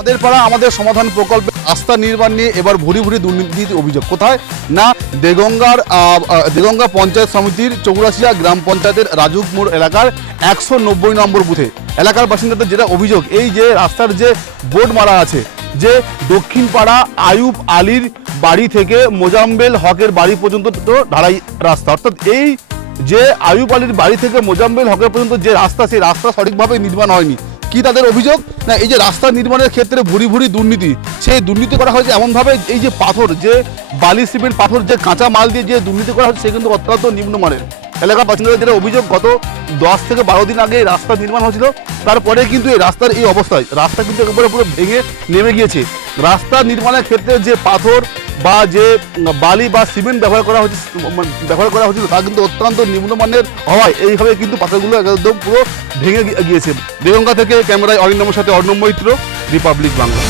আমাদের পাড়া আমাদের সমাধান প্রকল্পে রাস্তা নির্মাণ নিয়ে এবার ভুরি ভুরি দুর্নীতির অভিযোগ কোথায় না দেগঙ্গা পঞ্চায়েত সমিতির চৌরাশিয়া গ্রাম পঞ্চায়েতের রাজুক মোড় এলাকার 190 নম্বর বুথে এলাকার বাসিন্দাদের যেটা অভিযোগ, এই যে রাস্তার যে বোর্ড মারা আছে যে দক্ষিণ পাড়া আয়ুব আলীর বাড়ি থেকে মোজাম্বেল হকের বাড়ি পর্যন্ত ঢালাই রাস্তা, অর্থাৎ এই যে আয়ুব আলীর বাড়ি থেকে মোজাম্বেল হকের পর্যন্ত যে রাস্তা, সেই রাস্তা সঠিকভাবে নির্মাণ হয়নি। কি তাদের অভিযোগ না এই যে রাস্তা নির্মাণের ক্ষেত্রে ভুরি ভুরি দুর্নীতি, সেই দুর্নীতি করা হয়েছে এমনভাবে এই যে পাথর, যে বালি সিমেন্ট পাথর, যে কাঁচা মাল দিয়ে যে দুর্নীতি করা হচ্ছে সে কিন্তু অত্যন্ত নিম্নমানের। এলাকার বাসিন্দাদের যেটা অভিযোগ, গত 10 থেকে 12 দিন আগে এই রাস্তা নির্মাণ হয়েছিল, তারপরে কিন্তু এই রাস্তার এই অবস্থায় রাস্তা কিন্তু একেবারে পুরো ভেঙে নেমে গিয়েছে। রাস্তা নির্মাণের ক্ষেত্রে যে পাথর বা যে বালি বা সিমেন্ট ব্যবহার করা হচ্ছিল তা কিন্তু অত্যন্ত নিম্নমানের হওয়ায় এইভাবে কিন্তু পাথরগুলো একদম পুরো ভেঙে গিয়েছে। দেগঙ্গা থেকে ক্যামেরায় অরিন্দমের সাথে অর্ণব মৈত্র, রিপাবলিক বাংলা।